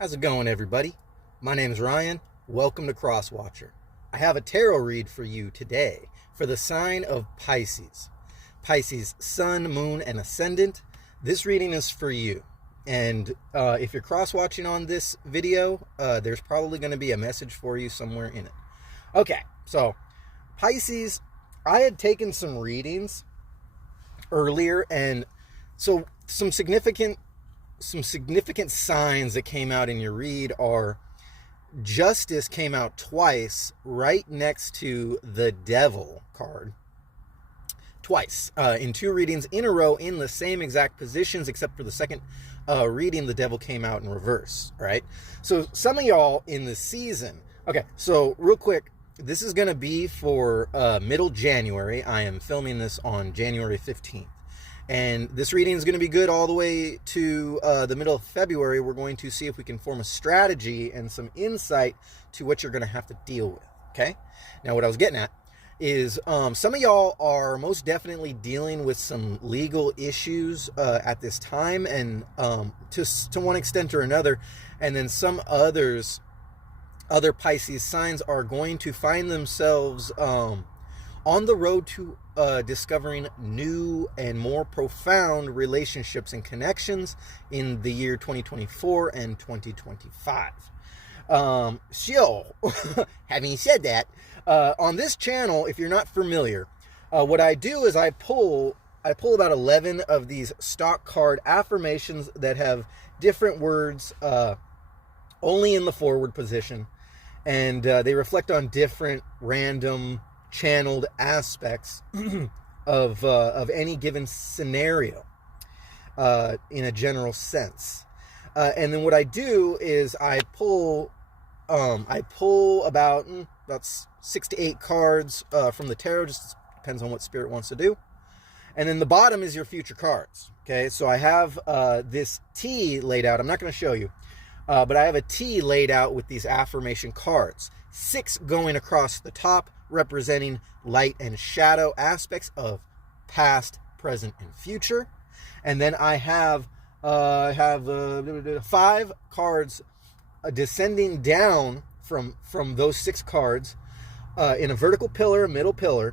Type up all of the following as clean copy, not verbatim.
How's it going, everybody? My name is Ryan. Welcome to Crosswatcher. I have a tarot read for you today for the sign of Pisces. Pisces, sun, moon, and ascendant. This reading is for you. And if you're cross-watching on this video, there's probably going to be a message for you somewhere in it. Okay, so Pisces, I had taken some readings earlier, and so some significant signs that came out in your read are Justice came out twice right next to the Devil card. Twice in two readings in a row in the same exact positions, except for the second reading, the Devil came out in reverse, right? So some of y'all in the season, okay, so real quick, this is going to be for middle January. I am filming this on January 15th. And this reading is going to be good all the way to the middle of February. We're going to see if we can form a strategy and some insight to what you're going to have to deal with, okay? Now, what I was getting at is some of y'all are most definitely dealing with some legal issues at this time, and to one extent or another. And then some other Pisces signs are going to find themselves on the road to discovering new and more profound relationships and connections in the year 2024 and 2025. So, having said that, on this channel, if you're not familiar, what I do is I pull about 11 of these stock card affirmations that have different words only in the forward position, and they reflect on different random channeled aspects of any given scenario in a general sense. And then what I do is I pull about 6 to 8 cards from the tarot, just depends on what Spirit wants to do. And then the bottom is your future cards. Okay, so I have this T laid out. I'm not going to show you, but I have a T laid out with these affirmation cards. 6 going across the top, representing light and shadow aspects of past, present, and future. And then I have 5 cards descending down from those 6 cards in a vertical pillar, a middle pillar,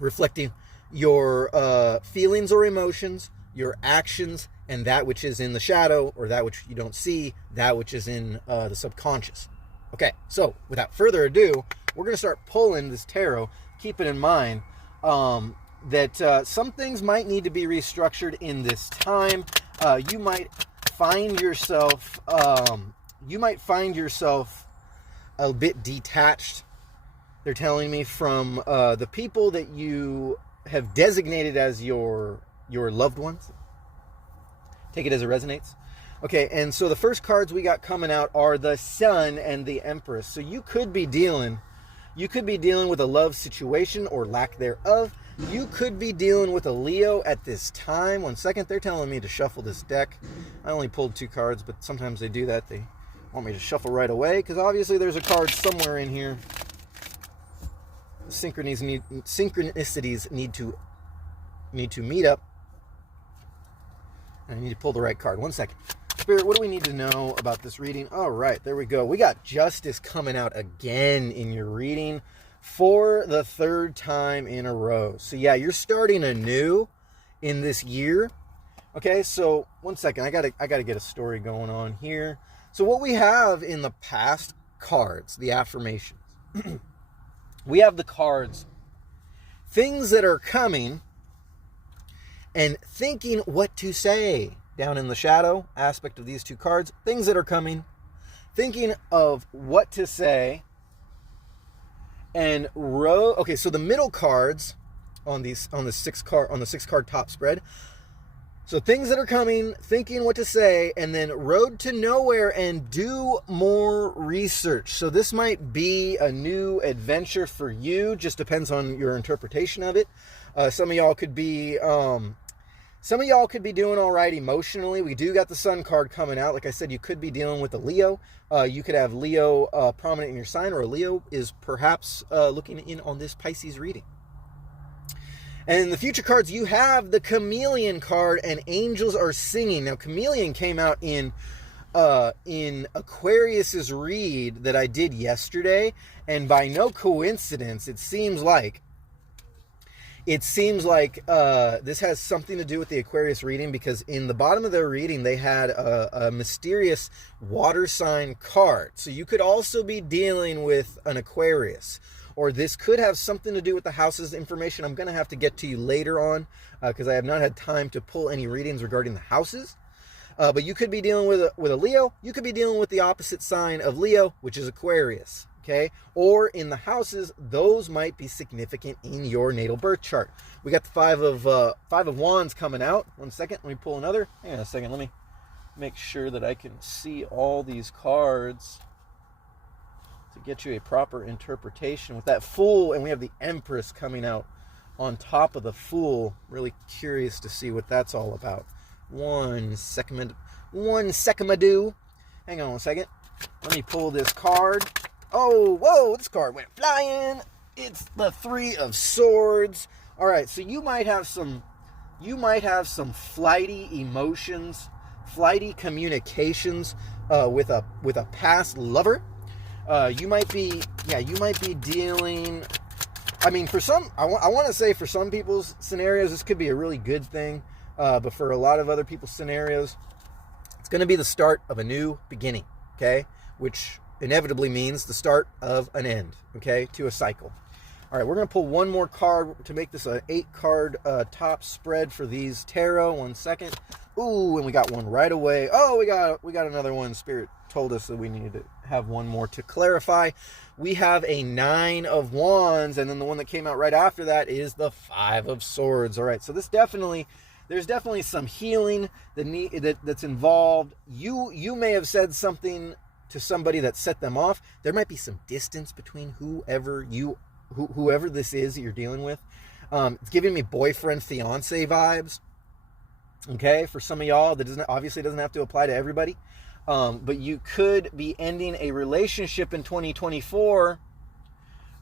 reflecting your feelings or emotions, your actions, and that which is in the shadow, or that which you don't see, that which is in the subconscious. Okay, so without further ado, we're going to start pulling this tarot, keeping in mind that some things might need to be restructured in this time. You might find yourself a bit detached, they're telling me, from the people that you have designated as your loved ones. Take it as it resonates. Okay, and so the first cards we got coming out are the Sun and the Empress. So you could be dealing with a love situation or lack thereof. You could be dealing with a Leo at this time. One second, they're telling me to shuffle this deck. I only pulled 2 cards, but sometimes they do that. They want me to shuffle right away because obviously there's a card somewhere in here. Synchronicities need to meet up. I need to pull the right card. One second. Spirit, what do we need to know about this reading? All right, there we go. We got Justice coming out again in your reading for the 3rd time in a row. So yeah, you're starting anew in this year. Okay, so one second. I gotta get a story going on here. So what we have in the past cards, the affirmations, we have the cards, things that are coming, and thinking what to say. Down in the shadow aspect of these 2 cards, things that are coming, thinking of what to say, and okay, so the middle cards on the 6 card top spread. So things that are coming, thinking what to say, and then road to nowhere and do more research. So this might be a new adventure for you, just depends on your interpretation of it. Some of y'all could be doing all right emotionally. We do got the Sun card coming out. Like I said, you could be dealing with a Leo. You could have Leo prominent in your sign, or a Leo is perhaps looking in on this Pisces reading. And in the future cards, you have the Chameleon card and Angels Are Singing. Now, Chameleon came out in in Aquarius's read that I did yesterday, and by no coincidence, it seems like this has something to do with the Aquarius reading, because in the bottom of their reading, they had a mysterious water sign card. So you could also be dealing with an Aquarius, or this could have something to do with the house's information. I'm going to have to get to you later on, because I have not had time to pull any readings regarding the houses. But you could be dealing with a Leo. You could be dealing with the opposite sign of Leo, which is Aquarius. Okay, or in the houses, those might be significant in your natal birth chart. We got the five of wands coming out. 1 second, let me pull another. Hang on a second, let me make sure that I can see all these cards to get you a proper interpretation with that Fool, and we have the Empress coming out on top of the Fool. Really curious to see what that's all about. 1 second, Madoo. Hang on 1 second. Let me pull this card. Oh, whoa, this card went flying. It's the Three of Swords. All right, so you might have some flighty emotions, flighty communications with a past lover. You might be dealing, I mean, for some, I want to say for some people's scenarios, this could be a really good thing. But for a lot of other people's scenarios, it's going to be the start of a new beginning, okay? Which inevitably means the start of an end, okay, to a cycle. All right, we're going to pull one more card to make this an 8-card top spread for these tarot. 1 second. Ooh, and we got one right away. Oh, we got another one. Spirit told us that we needed to have one more to clarify. We have a 9 of Wands, and then the one that came out right after that is the 5 of Swords. All right, so there's definitely some healing that's involved. You may have said something to somebody that set them off. There might be some distance between whoever this is that you're dealing with. It's giving me boyfriend fiance vibes. Okay, for some of y'all, that obviously doesn't have to apply to everybody. But you could be ending a relationship in 2024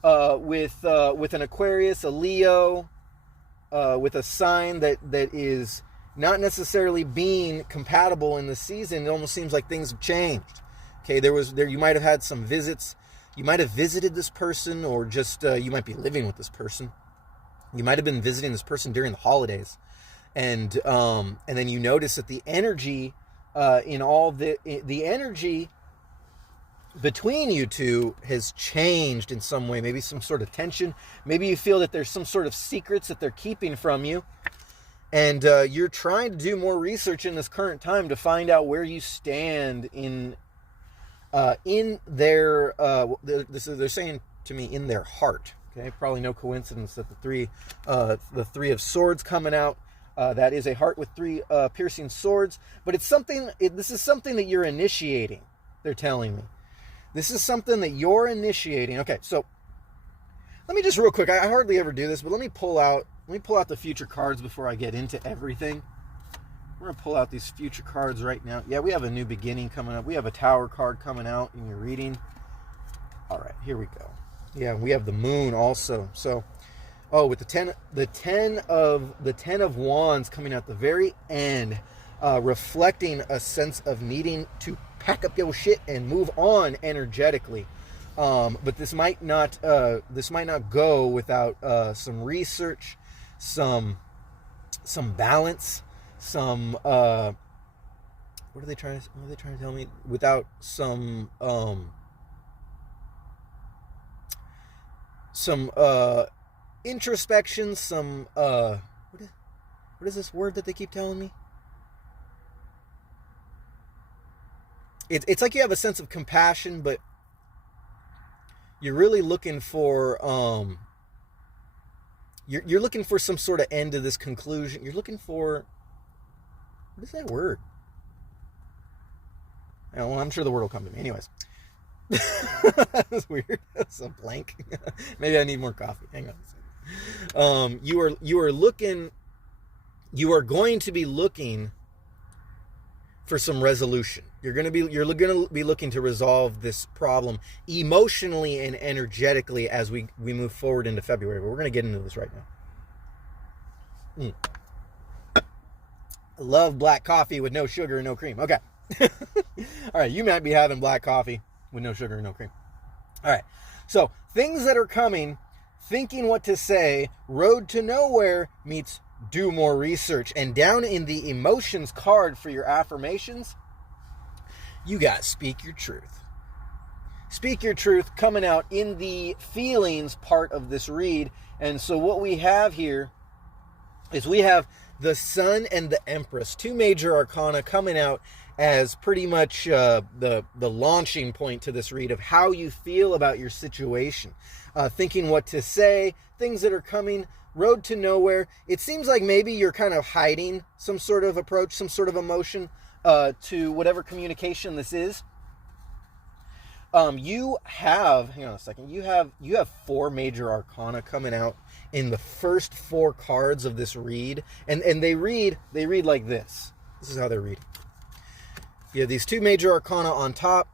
with an Aquarius, a Leo, with a sign that is not necessarily being compatible in the season. It almost seems like things have changed. Okay, you might have had some visits. You might have visited this person, or just you might be living with this person. You might have been visiting this person during the holidays, and then you notice that the energy the energy between you two has changed in some way. Maybe some sort of tension. Maybe you feel that there's some sort of secrets that they're keeping from you, and you're trying to do more research in this current time to find out where you stand in their they're saying to me, in their heart. Okay, probably no coincidence that the three of Swords coming out. That is a heart with 3 piercing swords, but this is something that you're initiating. They're telling me this is something that you're initiating. Okay, so let me just real quick. I hardly ever do this, but let me pull out the future cards before I get into everything. We're going to pull out these future cards right now. Yeah, we have a new beginning coming up. We have a Tower card coming out in your reading. All right, here we go. Yeah, we have the Moon also. So, with the 10 of Wands coming out the very end, reflecting a sense of needing to pack up your shit and move on energetically. But this might not go without some research, some balance. Some what are they trying to tell me? Without some introspection, some what is this word that they keep telling me? It's like you have a sense of compassion, but you're really looking for you're looking for some sort of end to this conclusion. You're looking for, what is that word? Well, I'm sure the word will come to me. Anyways. That's weird. That's a blank. Maybe I need more coffee. Hang on a second. You are going to be looking for some resolution. You're going to be looking to resolve this problem emotionally and energetically as we move forward into February. But we're going to get into this right now. I love black coffee with no sugar and no cream. Okay. All right, you might be having black coffee with no sugar and no cream. All right, so things that are coming, thinking what to say, road to nowhere meets do more research. And down in the emotions card for your affirmations, you got speak your truth. Speak your truth coming out in the feelings part of this read. And so what we have here is we have the Sun and the Empress, two major arcana coming out as pretty much the launching point to this read of how you feel about your situation. Thinking what to say, things that are coming, road to nowhere. It seems like maybe you're kind of hiding some sort of approach, some sort of emotion to whatever communication this is. You have, hang on a second, you have 4 major arcana coming out in the first 4 cards of this read, and they read like this. This is how they read. You have these 2 major arcana on top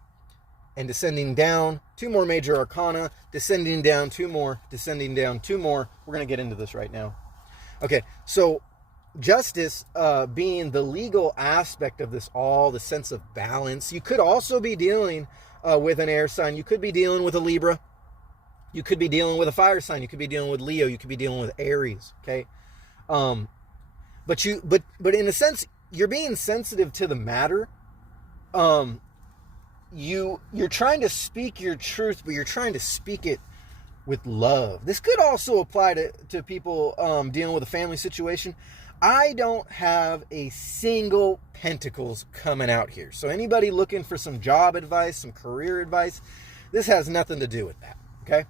and descending down, 2 more major arcana, descending down 2 more, descending down 2 more. We're going to get into this right now. Okay, so justice being the legal aspect of this all, the sense of balance. You could also be dealing with an air sign. You could be dealing with a Libra. You could be dealing with a fire sign. You could be dealing with Leo. You could be dealing with Aries. Okay, but in a sense, you're being sensitive to the matter. You're trying to speak your truth, but you're trying to speak it with love. This could also apply to people dealing with a family situation. I don't have a single pentacles coming out here. So anybody looking for some job advice, some career advice, this has nothing to do with that, okay?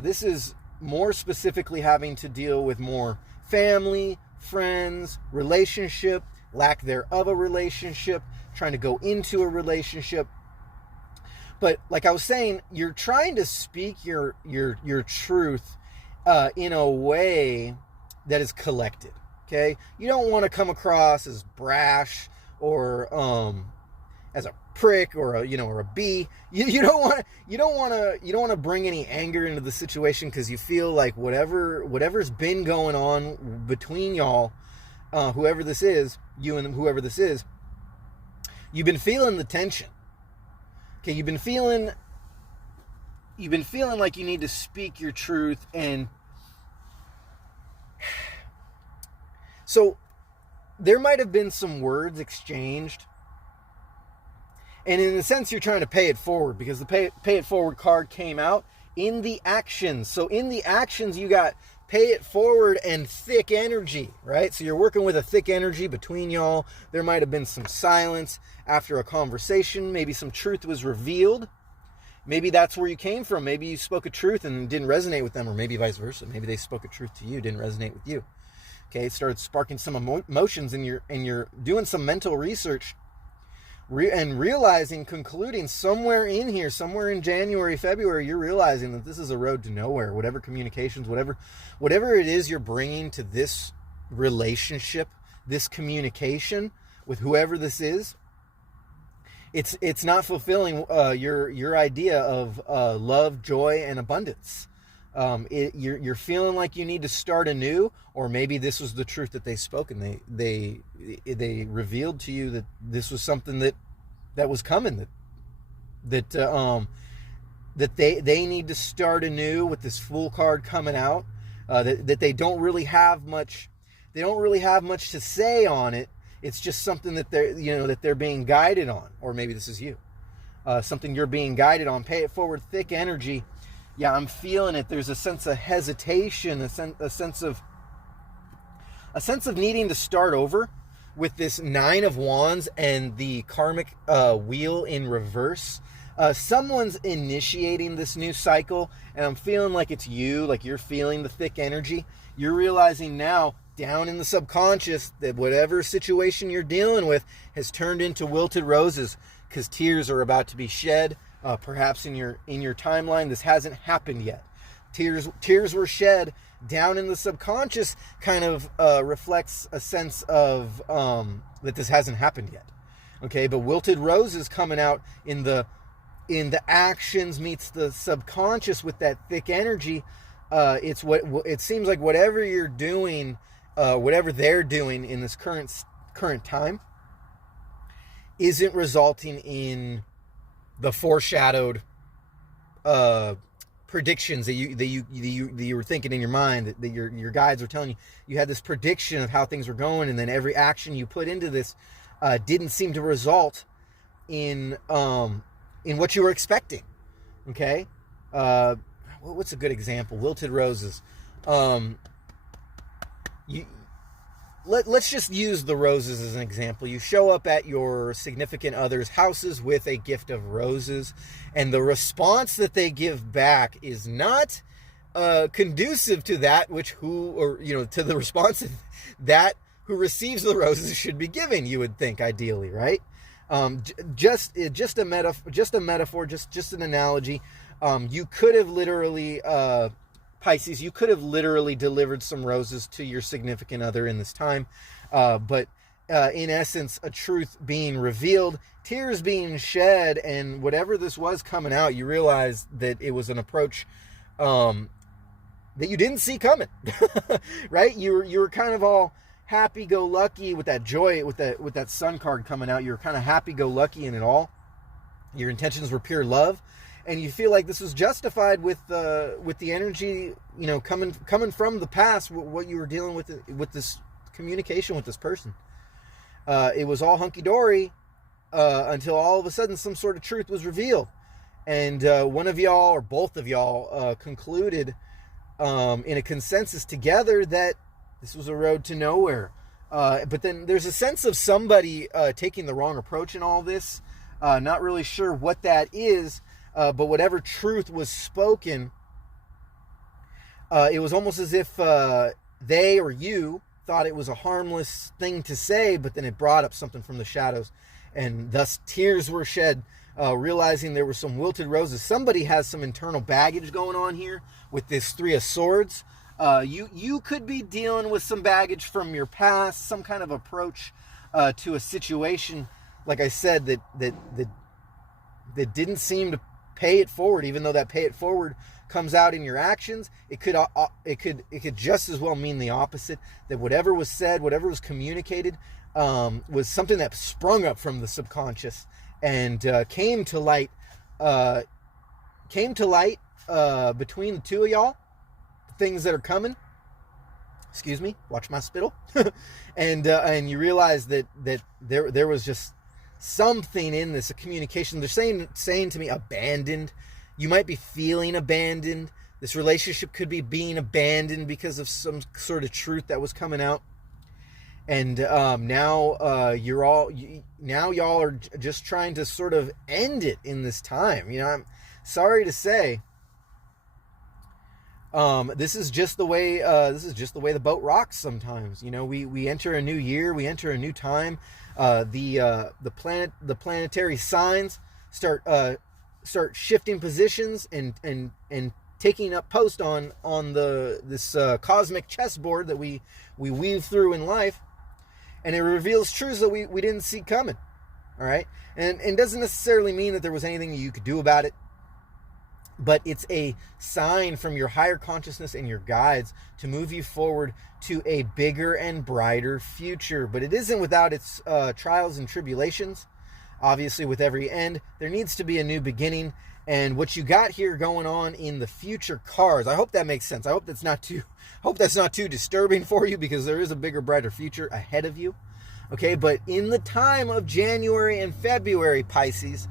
This is more specifically having to deal with more family, friends, relationship, lack thereof a relationship, trying to go into a relationship. But like I was saying, you're trying to speak your truth in a way that is collected. Okay, you don't want to come across as brash or as a prick or a bee. You don't want to bring any anger into the situation because you feel like whatever's been going on between y'all, whoever this is, you and whoever this is, you've been feeling the tension. Okay, you've been feeling like you need to speak your truth. And so there might have been some words exchanged. And in a sense, you're trying to pay it forward because the pay it forward card came out in the actions. So in the actions, you got pay it forward and thick energy, right? So you're working with a thick energy between y'all. There might have been some silence after a conversation. Maybe some truth was revealed. Maybe that's where you came from. Maybe you spoke a truth and it didn't resonate with them, or maybe vice versa. Maybe they spoke a truth to you, didn't resonate with you. Okay, it started sparking some emotions, and you're doing some mental research and realizing, concluding somewhere in here, somewhere in January, February, you're realizing that this is a road to nowhere. Whatever communications, whatever it is you're bringing to this relationship, this communication with whoever this is, it's not fulfilling your idea of love, joy, and abundance. You're feeling like you need to start anew, or maybe this was the truth that they spoke, and they revealed to you that this was something that was coming, that they need to start anew with this Fool card coming out, that they don't really have much to say on it. It's just something that they're being guided on, or maybe this is you, something you're being guided on. Pay it forward, thick energy. Yeah, I'm feeling it. There's a sense of hesitation, a sense of needing to start over with this 9 of Wands and the karmic wheel in reverse. Someone's initiating this new cycle, and I'm feeling like it's you, like you're feeling the thick energy. You're realizing now, down in the subconscious, that whatever situation you're dealing with has turned into wilted roses, because tears are about to be shed. Perhaps in your timeline, this hasn't happened yet. Tears were shed down in the subconscious, kind of reflects a sense of that this hasn't happened yet. Okay, but wilted roses coming out in the actions meets the subconscious with that thick energy. It's what it seems like. Whatever you're doing, whatever they're doing in this current time, isn't resulting in the foreshadowed predictions that you were thinking in your mind, that your guides were telling you. You had this prediction of how things were going, and then every action you put into this didn't seem to result in what you were expecting. Okay, what's a good example? Wilted roses. Let's just use the roses as an example. You show up at your significant other's houses with a gift of roses, and the response that they give back is not conducive to that to the response that who receives the roses should be giving. You would think, ideally, right? Just a metaphor, just an analogy. You could have literally. Pisces, you could have literally delivered some roses to your significant other in this time, but in essence, a truth being revealed, tears being shed, and whatever this was coming out, you realize that it was an approach that you didn't see coming, right? You were kind of all happy-go-lucky with that joy, with that sun card coming out. You were kind of happy-go-lucky in it all. Your intentions were pure love. And you feel like this was justified with the energy, coming from the past, what you were dealing with this communication with this person. It was all hunky-dory until all of a sudden some sort of truth was revealed. And one of y'all, or both of y'all, concluded in a consensus together that this was a road to nowhere. But then there's a sense of somebody taking the wrong approach in all this. Not really sure what that is. But whatever truth was spoken, it was almost as if they or you thought it was a harmless thing to say, but then it brought up something from the shadows, and thus tears were shed, realizing there were some wilted roses. Somebody has some internal baggage going on here with this Three of Swords. You could be dealing with some baggage from your past, some kind of approach to a situation, like I said, that didn't seem to pay it forward, even though that pay it forward comes out in your actions. It could just as well mean the opposite, that whatever was said, whatever was communicated, was something that sprung up from the subconscious and came to light between the two of y'all. Things that are coming. Excuse me, watch my spittle. and you realize that there was just something in this, a communication. They're saying to me, abandoned. You might be feeling abandoned. This relationship could be being abandoned because of some sort of truth that was coming out. And now y'all are just trying to sort of end it in this time. I'm sorry to say, this is just the way the boat rocks sometimes. We enter a new year, we enter a new time. The planetary signs start shifting positions and taking up post on this cosmic chessboard that we weave through in life, and it reveals truths that we didn't see coming. All right, and doesn't necessarily mean that there was anything you could do about it, but it's a sign from your higher consciousness and your guides to move you forward to a bigger and brighter future. But it isn't without its trials and tribulations. Obviously, with every end, there needs to be a new beginning. And what you got here going on in the future cards, I hope that makes sense. I hope that's not too disturbing for you, because there is a bigger, brighter future ahead of you. Okay, but in the time of January and February, Pisces,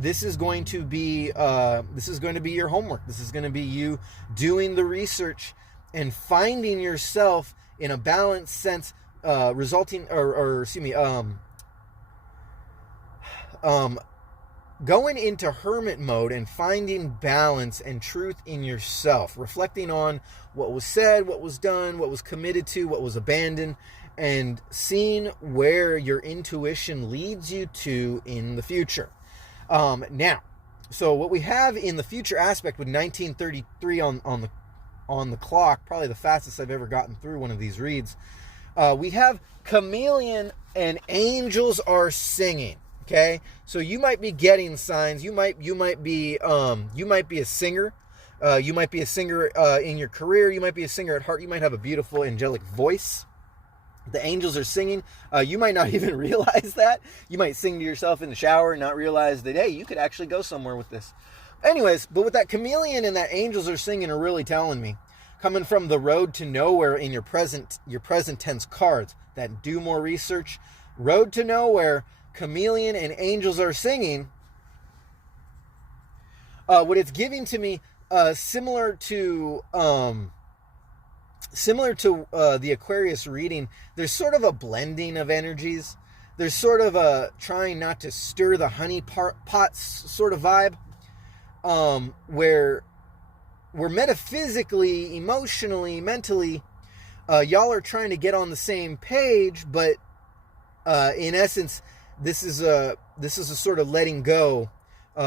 this is going to be your homework. This is going to be you doing the research and finding yourself in a balanced sense, going into hermit mode and finding balance and truth in yourself, reflecting on what was said, what was done, what was committed to, what was abandoned, and seeing where your intuition leads you to in the future. Now, so what we have in the future aspect with 1933 on the clock, probably the fastest I've ever gotten through one of these reads, we have chameleon and angels are singing. Okay, so you might be getting signs. You might be a singer. You might be a singer in your career. You might be a singer at heart. You might have a beautiful angelic voice. The angels are singing. You might not even realize that. You might sing to yourself in the shower and not realize that, hey, you could actually go somewhere with this. Anyways, but what that chameleon and that angels are singing are really telling me, coming from the road to nowhere in your present tense cards, that do more research, road to nowhere, chameleon and angels are singing. What it's giving to me, similar to the Aquarius reading, there's sort of a blending of energies. There's sort of a trying not to stir the honey pots sort of vibe, where metaphysically, emotionally, mentally, y'all are trying to get on the same page, but in essence, this is a sort of letting go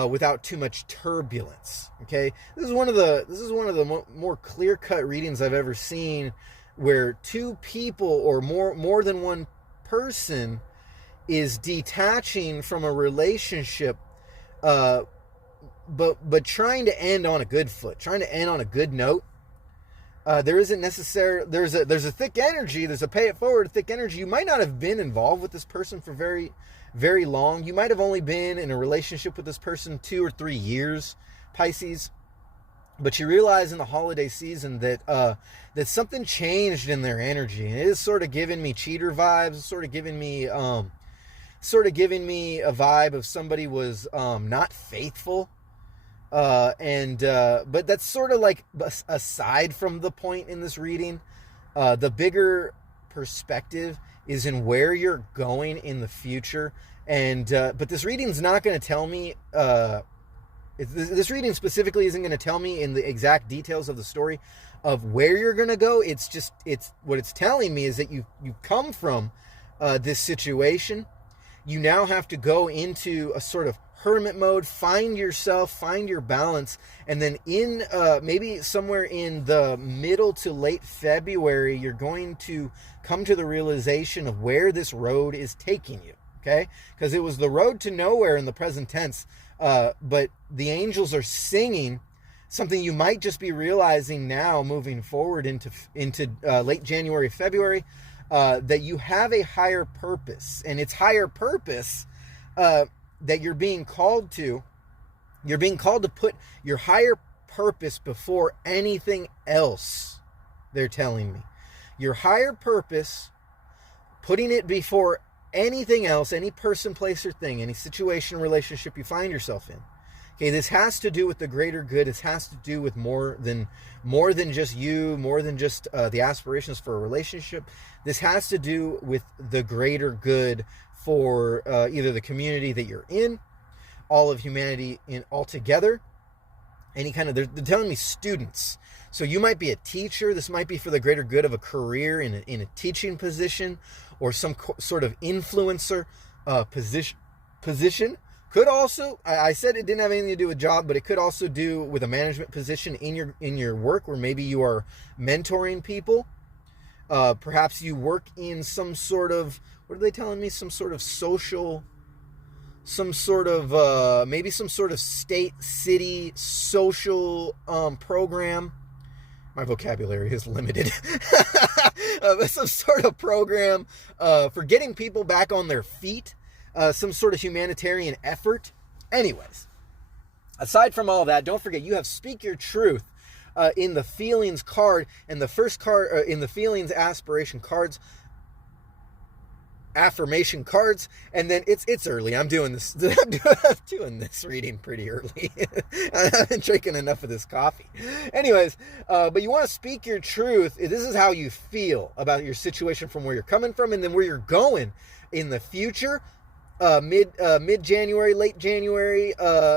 without too much turbulence. Okay, this is one of the more clear-cut readings I've ever seen, where two people or more than one person is detaching from a relationship, but trying to end on a good foot, trying to end on a good note. There isn't necessarily, there's a thick energy, there's a pay it forward thick energy. You might not have been involved with this person for very, very long. You might have only been in a relationship with this person 2 or 3 years, Pisces. But you realize in the holiday season that that something changed in their energy. And it is sort of giving me cheater vibes, sort of giving me a vibe of somebody was not faithful. But that's sort of like aside from the point in this reading. The bigger perspective is in where you're going in the future. And but this reading's not going to tell me, this reading specifically isn't going to tell me in the exact details of the story of where you're going to go. It's what it's telling me is that you come from this situation. You now have to go into a sort of hermit mode, find yourself, find your balance, and then in maybe somewhere in the middle to late February, you're going to come to the realization of where this road is taking you, okay? Because it was the road to nowhere in the present tense, but the angels are singing something you might just be realizing now moving forward into late January, February, that you have a higher purpose, and it's higher purpose that you're being called to. You're being called to put your higher purpose before anything else, they're telling me. Your higher purpose, putting it before anything else, any person, place, or thing, any situation, relationship you find yourself in. Okay, this has to do with the greater good. This has to do with more than just you, more than just the aspirations for a relationship. This has to do with the greater good for either the community that you're in, all of humanity in altogether, any kind of, they're telling me students. So you might be a teacher. This might be for the greater good of a career in a teaching position, or some sort of influencer position. Could also, I said it didn't have anything to do with job, but it could also do with a management position in your work, where maybe you are mentoring people. Perhaps you work in some sort of, what are they telling me? Some sort of social, maybe some sort of state, city, social program. My vocabulary is limited. Some sort of program for getting people back on their feet. Some sort of humanitarian effort. Anyways, aside from all that, don't forget you have Speak Your Truth in the feelings card, and the first card in the feelings affirmation cards, and then it's early. I'm doing this reading pretty early. I haven't drinking enough of this coffee. Anyways, but you want to speak your truth. This is how you feel about your situation from where you're coming from, and then where you're going in the future. Mid January, late January,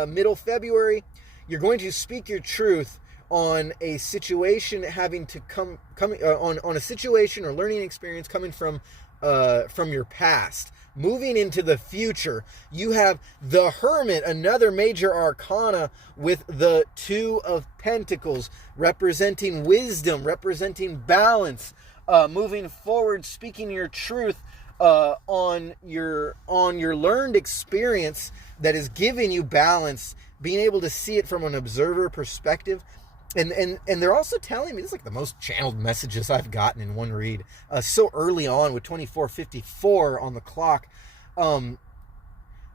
middle February, you're going to speak your truth on a situation having to come on a situation or learning experience coming from your past. Moving into the future, you have the Hermit, another major arcana, with the Two of Pentacles, representing wisdom, representing balance, moving forward, speaking your truth on your learned experience that is giving you balance, being able to see it from an observer perspective. and they're also telling me, this is like the most channeled messages I've gotten in one read, so early on with 24:54 on the clock.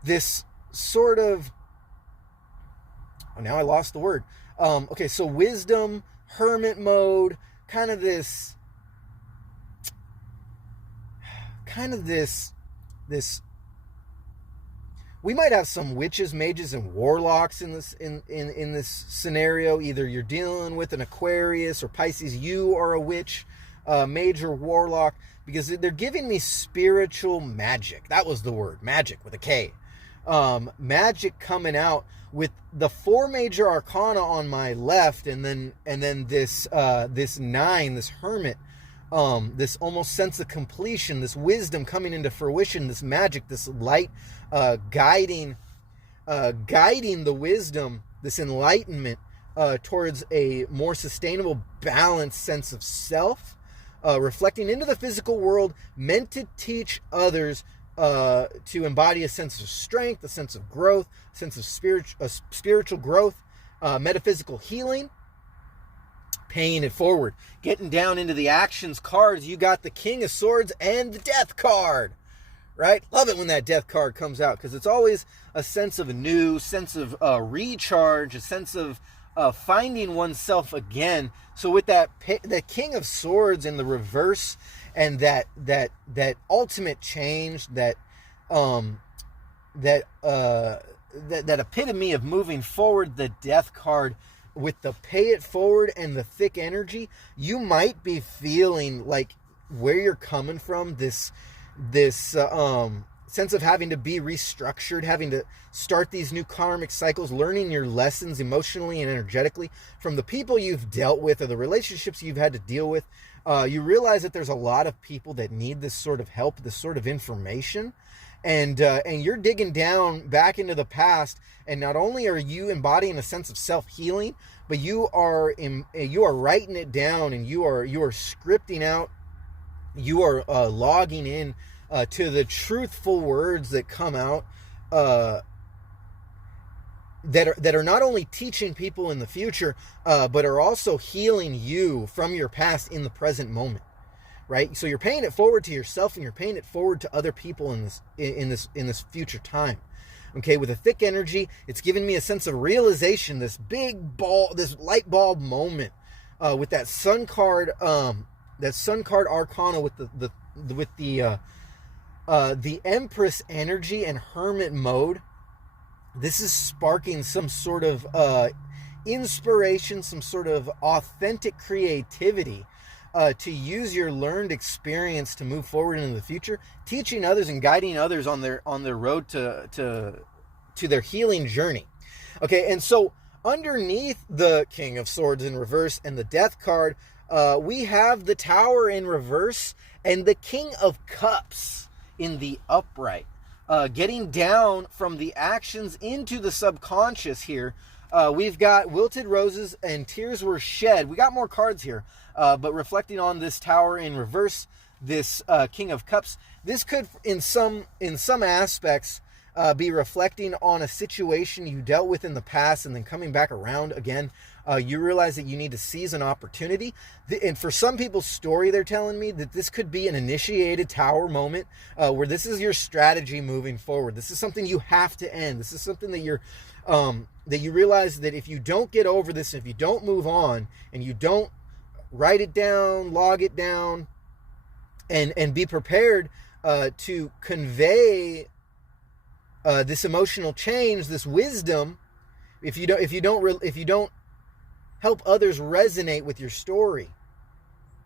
This sort of, oh, now I lost the word. Okay, so wisdom, hermit mode, kind of this we might have some witches, mages, and warlocks in this scenario. Either you're dealing with an Aquarius or Pisces You are a witch, mage, or warlock, because they're giving me spiritual magic. That was the word, magic with a K. Magic coming out with the 4 major arcana on my left, and then this 9, this hermit, this almost sense of completion, this wisdom coming into fruition, this magic, this light guiding the wisdom, this enlightenment towards a more sustainable, balanced sense of self, reflecting into the physical world, meant to teach others to embody a sense of strength, a sense of growth, a sense of spiritual growth, metaphysical healing, paying it forward. Getting down into the actions cards, you got the King of Swords and the Death card, right? Love it when that Death card comes out, because it's always a sense of a new, sense of recharge, a sense of finding oneself again. So with that King of Swords in the reverse, and that ultimate change, that epitome of moving forward, the Death card with the pay it forward and the thick energy, you might be feeling like where you're coming from, this sense of having to be restructured, having to start these new karmic cycles, learning your lessons emotionally and energetically from the people you've dealt with or the relationships you've had to deal with. You realize that there's a lot of people that need this sort of help, this sort of information, and you're digging down back into the past, and not only are you embodying a sense of self-healing, but you are writing it down, and you are scripting out, you are logging in to the truthful words that come out, that are not only teaching people in the future, but are also healing you from your past in the present moment, right? So you're paying it forward to yourself, and you're paying it forward to other people in this future time. Okay, with a thick energy, it's giving me a sense of realization, this light bulb moment, with that Sun card, arcana with the Empress energy and Hermit mode. This is sparking some sort of inspiration, some sort of authentic creativity to use your learned experience to move forward into the future, teaching others and guiding others on their road to their healing journey. Okay, and so underneath the King of Swords in reverse and the Death card, we have the Tower in reverse and the King of Cups in the upright. Getting down from the actions into the subconscious here. We've got Wilted Roses and Tears Were Shed. We got more cards here, but reflecting on this Tower in reverse, this King of Cups, this could, in some aspects, be reflecting on a situation you dealt with in the past, and then coming back around again. You realize that you need to seize an opportunity. And for some people's story, they're telling me that this could be an initiated Tower moment, where this is your strategy moving forward. This is something you have to end. This is something that that you realize that if you don't get over this, if you don't move on, and you don't write it down, log it down, and be prepared to convey this emotional change, this wisdom, if you don't help others resonate with your story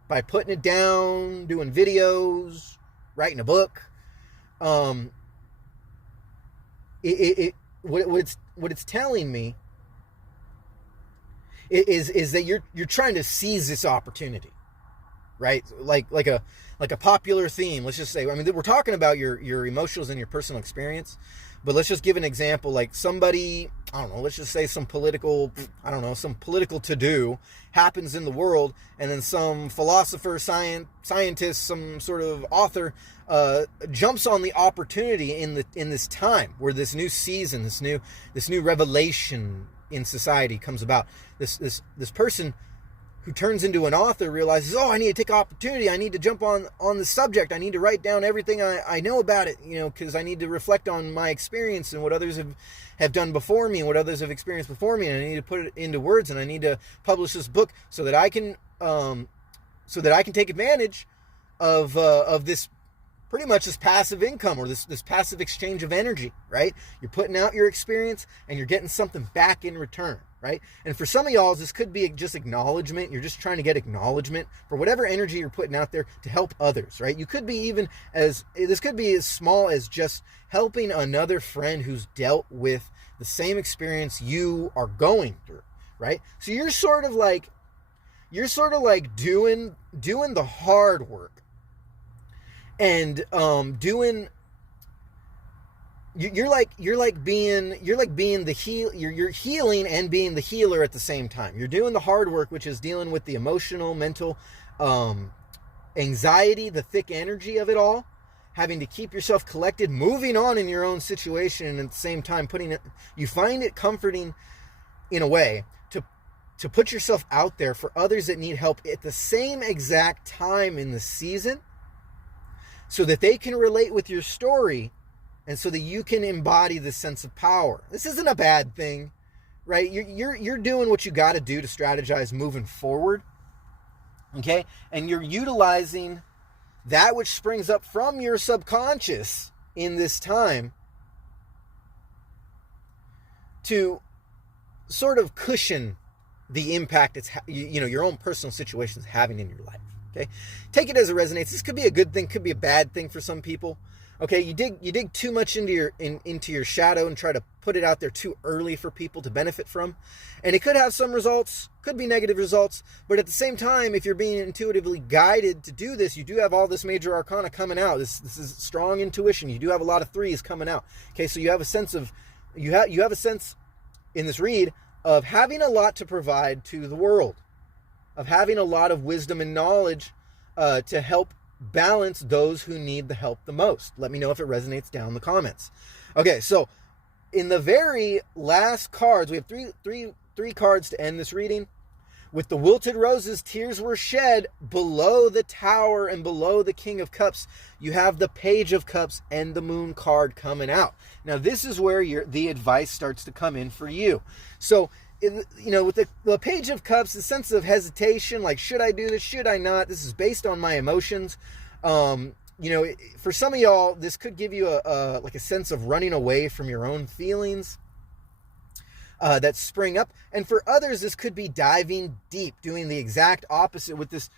by putting it down, doing videos, writing a book, what it's telling me is that you're trying to seize this opportunity, right? Like a popular theme. Let's just say, I mean, we're talking about your emotions and your personal experience, but let's just give an example. Like somebody, I don't know, let's just say some political to-do happens in the world, and then some philosopher, scientist, some sort of author jumps on the opportunity in this time where this new season, this new revelation in society comes about. This person who turns into an author realizes, oh, I need to take opportunity. I need to jump on the subject. I need to write down everything I know about it, because I need to reflect on my experience and what others have done before me and what others have experienced before me. And I need to put it into words, and I need to publish this book so that I can take advantage of this, pretty much this passive income, or this passive exchange of energy, right? You're putting out your experience and you're getting something back in return, right? And for some of y'all, this could be just acknowledgement. You're just trying to get acknowledgement for whatever energy you're putting out there to help others, right? You could be this could be as small as just helping another friend who's dealt with the same experience you are going through, right? So you're sort of like doing the hard work, and you're healing and being the healer at the same time. You're doing the hard work, which is dealing with the emotional, mental anxiety, the thick energy of it all, having to keep yourself collected, moving on in your own situation, and at the same time you find it comforting in a way to put yourself out there for others that need help at the same exact time in the season, so that they can relate with your story, and so that you can embody this sense of power. This isn't a bad thing, right? You're doing what you got to do to strategize moving forward, okay? And you're utilizing that which springs up from your subconscious in this time to sort of cushion the impact your own personal situation is having in your life. Okay, take it as it resonates. This could be a good thing, could be a bad thing for some people. Okay, you dig too much into your shadow and try to put it out there too early for people to benefit from, and it could have some results, could be negative results. But at the same time, if you're being intuitively guided to do this, you do have all this major arcana coming out. This is strong intuition. You do have a lot of threes coming out. Okay, so you have a sense of you have a sense in this read of having a lot to provide to the world, of having a lot of wisdom and knowledge to help balance those who need the help the most. Let me know if it resonates down in the comments. Okay, so in the very last cards, we have three cards to end this reading. With the wilted roses, tears were shed. Below the Tower and below the King of Cups, you have the Page of Cups and the Moon card coming out. Now, this is where the advice starts to come in for you. So, with the Page of Cups, the sense of hesitation, like, should I do this? Should I not? This is based on my emotions. For some of y'all, this could give you a sense of running away from your own feelings that spring up. And for others, this could be diving deep, doing the exact opposite with this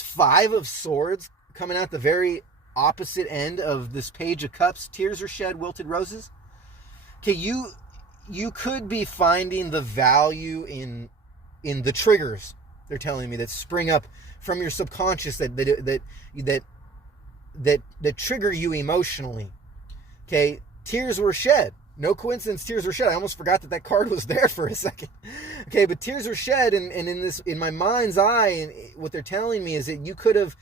Five of Swords coming out the very opposite end of this Page of Cups. Tears are shed, wilted roses. Okay, you could be finding the value in the triggers, they're telling me, that spring up from your subconscious that trigger you emotionally. Okay, tears were shed. No coincidence, tears were shed. I almost forgot that card was there for a second. Okay, but tears were shed, and in my mind's eye, and what they're telling me is that you could have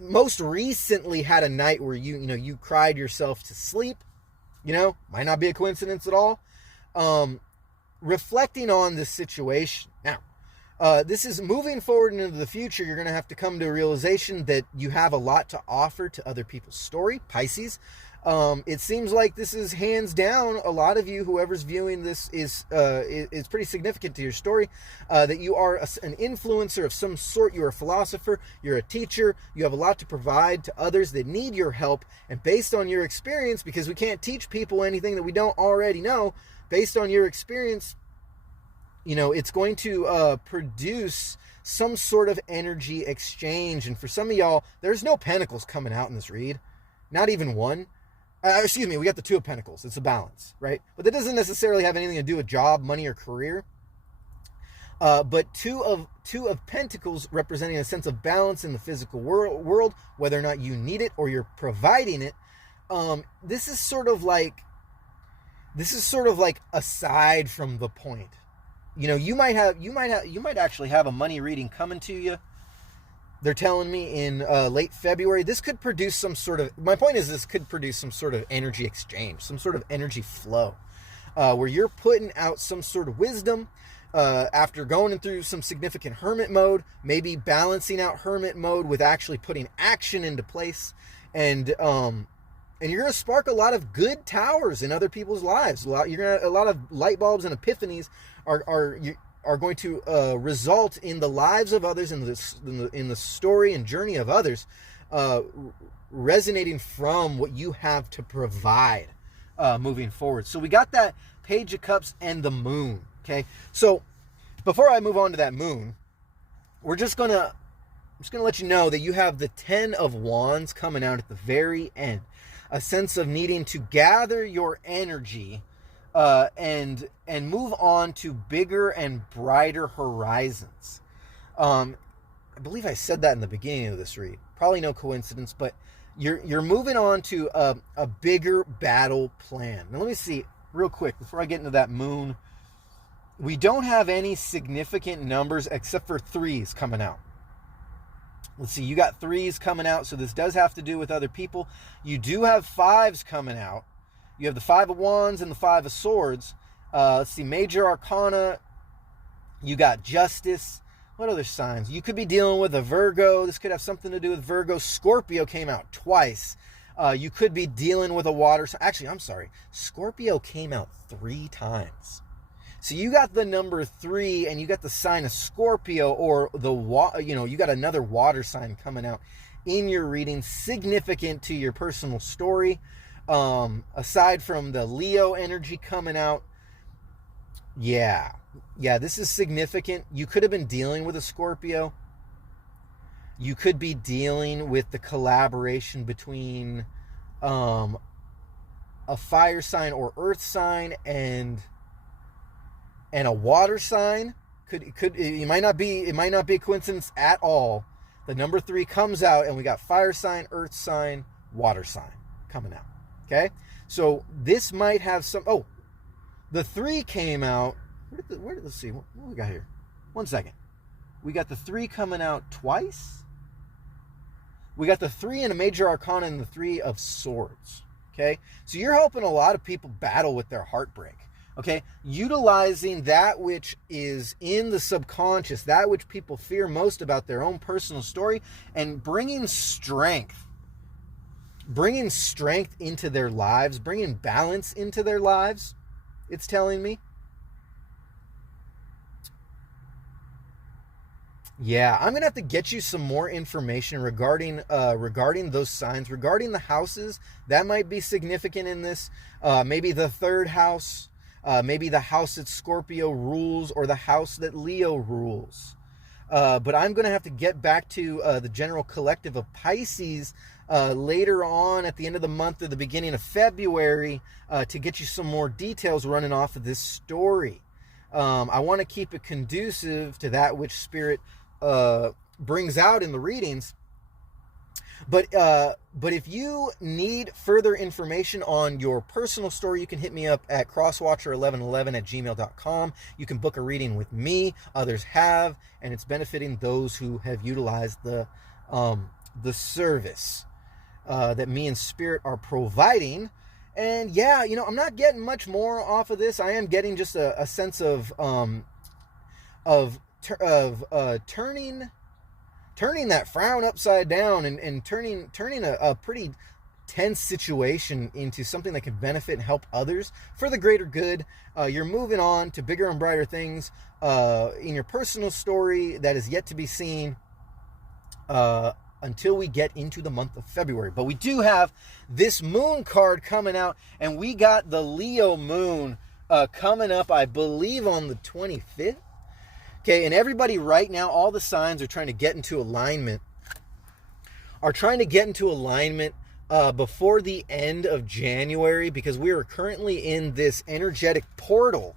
most recently had a night where you cried yourself to sleep. Might not be a coincidence at all. Reflecting on this situation. Now, this is moving forward into the future. You're going to have to come to a realization that you have a lot to offer to other people's story, Pisces. It seems like this is hands down, a lot of you, whoever's viewing this, is pretty significant to your story, that you are an influencer of some sort. You're a philosopher, you're a teacher, you have a lot to provide to others that need your help. And based on your experience, because we can't teach people anything that we don't already know, based on your experience, it's going to produce some sort of energy exchange. And for some of y'all, there's no pentacles coming out in this read, not even one. We got the Two of Pentacles. It's a balance, right? But that doesn't necessarily have anything to do with job, money, or career. But two of Pentacles representing a sense of balance in the physical world, whether or not you need it or you're providing it. This is sort of like aside from the point. You might actually have a money reading coming to you. They're telling me in late February. This could produce my point is this could produce some sort of energy exchange, some sort of energy flow. where you're putting out some sort of wisdom after going through some significant hermit mode, maybe balancing out hermit mode with actually putting action into place. And you're going to spark a lot of good towers in other people's lives. A lot of light bulbs and epiphanies are going to result in the lives of others, in the story and journey of others, resonating from what you have to provide moving forward. So we got that Page of Cups and the Moon. Okay, so before I move on to that Moon, I'm just gonna let you know that you have the 10 of Wands coming out at the very end. A sense of needing to gather your energy and move on to bigger and brighter horizons. I believe I said that in the beginning of this read. Probably no coincidence, but you're moving on to a bigger battle plan. Now let me see real quick before I get into that Moon. We don't have any significant numbers except for 3s coming out. Let's see, you got 3s coming out, so this does have to do with other people. You do have 5s coming out. You have the 5 of Wands and the 5 of Swords. Let's see, Major Arcana. You got Justice. What other signs? You could be dealing with a Virgo. This could have something to do with Virgo. Scorpio came out twice. You could be dealing with a water sign. Actually, I'm sorry. Scorpio came out 3 times. So you got the number 3 and you got the sign of Scorpio, or you got another water sign coming out in your reading, significant to your personal story. Aside from the Leo energy coming out. Yeah, this is significant. You could have been dealing with a Scorpio. You could be dealing with the collaboration between a fire sign or earth sign and a water sign. It might not be a coincidence at all. The number 3 comes out and we got fire sign, earth sign, water sign coming out. Okay? So this might have some... Oh, the 3 came out... let's see. What we got here? One second. We got the 3 coming out twice. We got the 3 in a Major Arcana and the 3 of Swords. Okay? So you're helping a lot of people battle with their heartbreak. Okay, utilizing that which is in the subconscious, that which people fear most about their own personal story, and bringing strength into their lives, bringing balance into their lives, it's telling me. Yeah, I'm going to have to get you some more information regarding those signs, regarding the houses. That might be significant in this. Maybe the 3rd house. Maybe the house that Scorpio rules, or the house that Leo rules. But I'm going to have to get back to the general collective of Pisces later on at the end of the month or the beginning of February to get you some more details running off of this story. I want to keep it conducive to that which Spirit brings out in the readings. But if you need further information on your personal story, you can hit me up at crosswatcher1111@gmail.com. You can book a reading with me. Others have, and it's benefiting those who have utilized the service that me and Spirit are providing. And yeah, I'm not getting much more off of this. I am getting just a sense of turning that frown upside down and turning a pretty tense situation into something that can benefit and help others for the greater good. You're moving on to bigger and brighter things in your personal story that is yet to be seen until we get into the month of February. But we do have this Moon card coming out, and we got the Leo Moon coming up, I believe, on the 25th. Okay, and everybody right now, all the signs are trying to get into alignment. Before the end of January, because we are currently in this energetic portal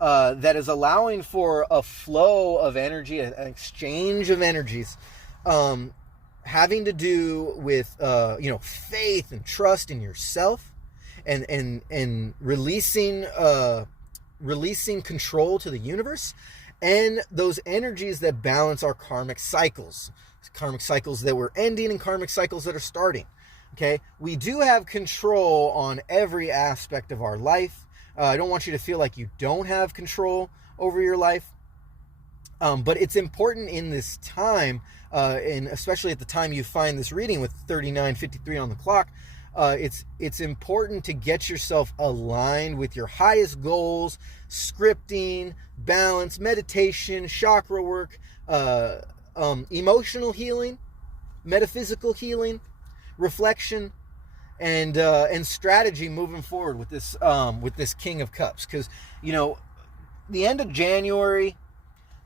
that is allowing for a flow of energy, an exchange of energies, having to do with faith and trust in yourself, and releasing control to the universe. And those energies that balance our karmic cycles that we're ending and karmic cycles that are starting. Okay, we do have control on every aspect of our life. I don't want you to feel like you don't have control over your life. But it's important in this time, and especially at the time you find this reading with 39:53 on the clock, it's important to get yourself aligned with your highest goals, scripting, balance, meditation, chakra work, emotional healing, metaphysical healing, reflection, and strategy moving forward with this King of Cups. Because, the end of January,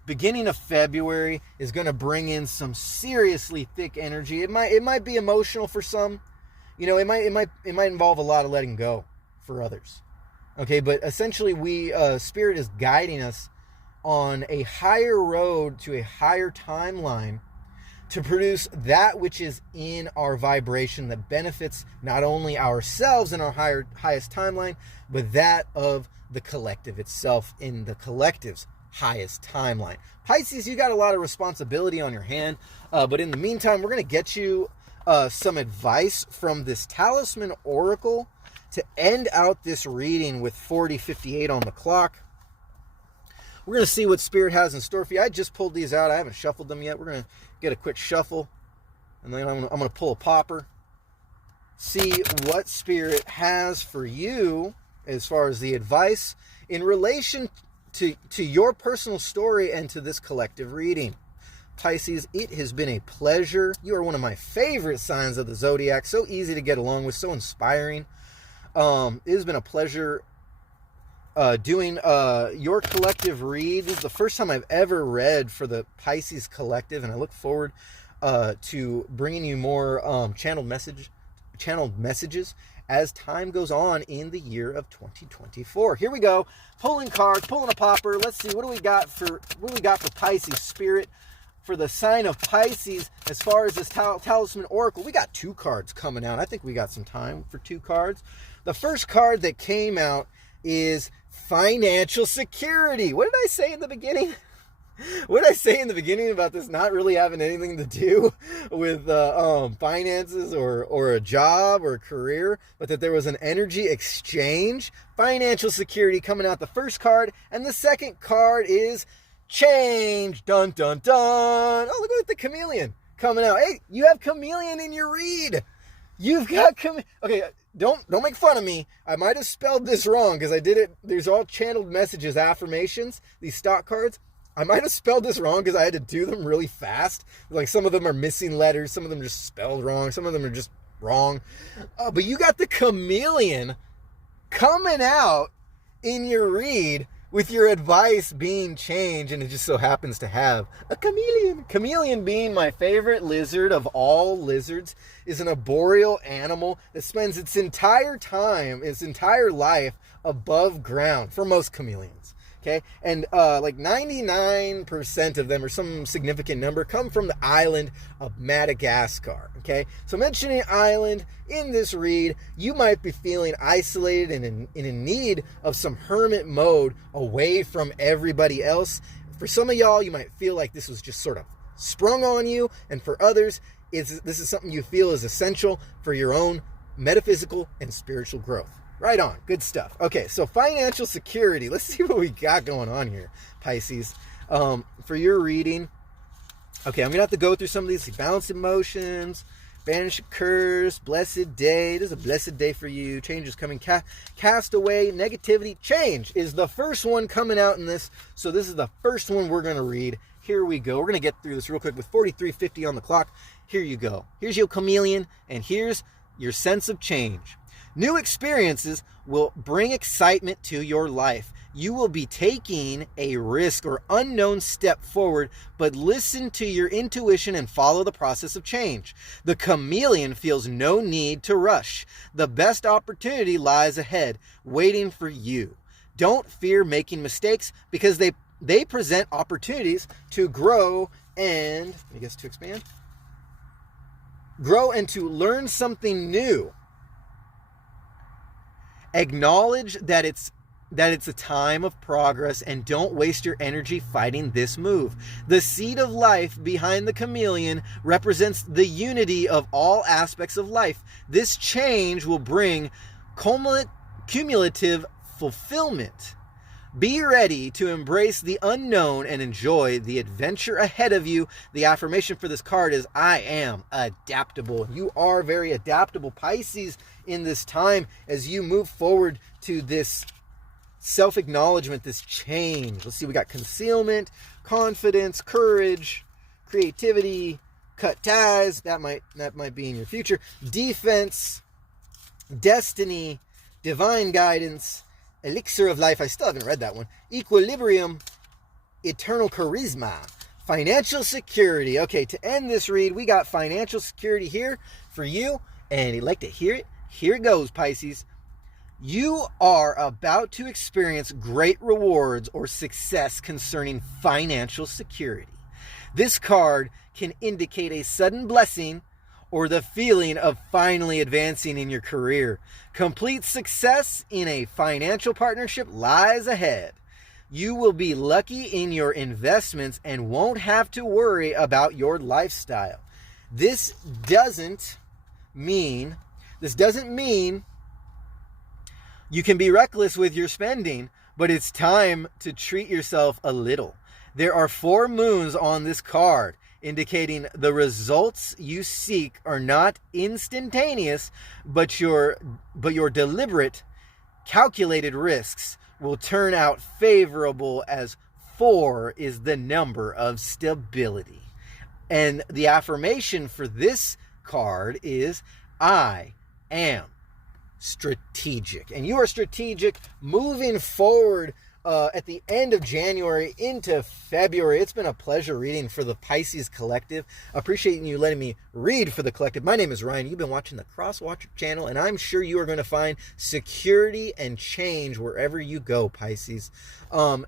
beginning of February is going to bring in some seriously thick energy. It might be emotional for some. It might involve a lot of letting go for others. Okay, but essentially Spirit is guiding us on a higher road to a higher timeline to produce that which is in our vibration that benefits not only ourselves in our highest timeline, but that of the collective itself in the collective's highest timeline. Pisces, you got a lot of responsibility on your hand, but in the meantime, we're going to get you some advice from this Talisman Oracle to end out this reading with 40:58 on the clock. We're going to see what Spirit has in store for you. I just pulled these out. I haven't shuffled them yet. We're going to get a quick shuffle, and then I'm going to pull a popper, see what Spirit has for you as far as the advice in relation to your personal story and to this collective reading. Pisces, it has been a pleasure. You are one of my favorite signs of the zodiac. So easy to get along with, so inspiring. It has been a pleasure doing your collective read. This is the first time I've ever read for the Pisces collective, and I look forward to bringing you more channeled messages as time goes on in the year of 2024. Here we go. Pulling cards, pulling a popper. Let's see, what do we got for Pisces Spirit? For the sign of Pisces, as far as this Talisman Oracle, we got 2 cards coming out. I think we got some time for 2 cards. The first card that came out is financial security. What did I say in the beginning? What did I say in the beginning about this not really having anything to do with finances or a job or a career, but that there was an energy exchange? Financial security coming out, the first card, and the second card is change. Dun, dun, dun. Oh, look at the chameleon coming out. Hey, you have chameleon in your read. You've got okay, don't make fun of me. I might have spelled this wrong because I did it. There's all channeled messages, affirmations, these stock cards. I might have spelled this wrong because I had to do them really fast. Like, some of them are missing letters. Some of them are just spelled wrong. Some of them are just wrong. But you got the chameleon coming out in your read with your advice being changed, and it just so happens to have a chameleon. Chameleon, being my favorite lizard of all lizards, is an arboreal animal that spends its entire life above ground for most chameleons. Okay, and like 99% of them, or some significant number, come from the island of Madagascar. Okay, so mentioning island in this read, you might be feeling isolated and in need of some hermit mode away from everybody else. For some of y'all, you might feel like this was just sort of sprung on you, and for others, this is something you feel is essential for your own metaphysical and spiritual growth. Right on. Good stuff. Okay, so financial security. Let's see what we got going on here, Pisces. For your reading, okay, I'm going to have to go through some of these. Balance emotions, banish a curse, blessed day. This is a blessed day for you. Change is coming. Cast away negativity. Change is the first one coming out in this. So this is the first one we're going to read. Here we go. We're going to get through this real quick with 43:50 on the clock. Here you go. Here's your chameleon, and here's your sense of change. New experiences will bring excitement to your life. You will be taking a risk or unknown step forward, but listen to your intuition and follow the process of change. The chameleon feels no need to rush. The best opportunity lies ahead, waiting for you. Don't fear making mistakes, because they present opportunities to grow and, to expand? Grow and to learn something new. Acknowledge that it's a time of progress, and don't waste your energy fighting this move. The seed of life behind the chameleon represents the unity of all aspects of life. This change will bring cumulative fulfillment. Be ready to embrace the unknown and enjoy the adventure ahead of you. The affirmation for this card is, I am adaptable. You are very adaptable, Pisces, in this time as you move forward to this self-acknowledgement, this change. Let's see, we got concealment, confidence, courage, creativity, cut ties. That might be in your future. Defense, destiny, divine guidance, elixir of life. I still haven't read that one. Equilibrium, eternal charisma, financial security. Okay, to end this read, we got financial security here for you, and you'd like to hear it? Here it goes, Pisces. You are about to experience great rewards or success concerning financial security. This card can indicate a sudden blessing or the feeling of finally advancing in your career. Complete success in a financial partnership lies ahead. You will be lucky in your investments and won't have to worry about your lifestyle. This doesn't mean you can be reckless with your spending, but it's time to treat yourself a little. There are 4 moons on this card, indicating the results you seek are not instantaneous, but your deliberate, calculated risks will turn out favorable, as 4 is the number of stability. And the affirmation for this card is, I am strategic. And you are strategic moving forward at the end of January into February. It's been a pleasure reading for the Pisces Collective. Appreciate you letting me read for the collective. My name is Ryan. You've been watching the Crosswatcher channel, and I'm sure you are going to find security and change wherever you go, Pisces. Let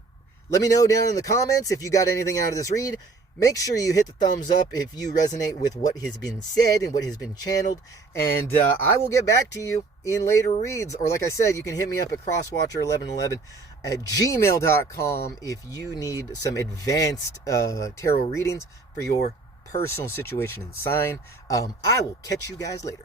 me know down in the comments if you got anything out of this read. Make sure you hit the thumbs up if you resonate with what has been said and what has been channeled. And I will get back to you in later reads. Or like I said, you can hit me up at crosswatcher1111@gmail.com if you need some advanced tarot readings for your personal situation and sign. I will catch you guys later.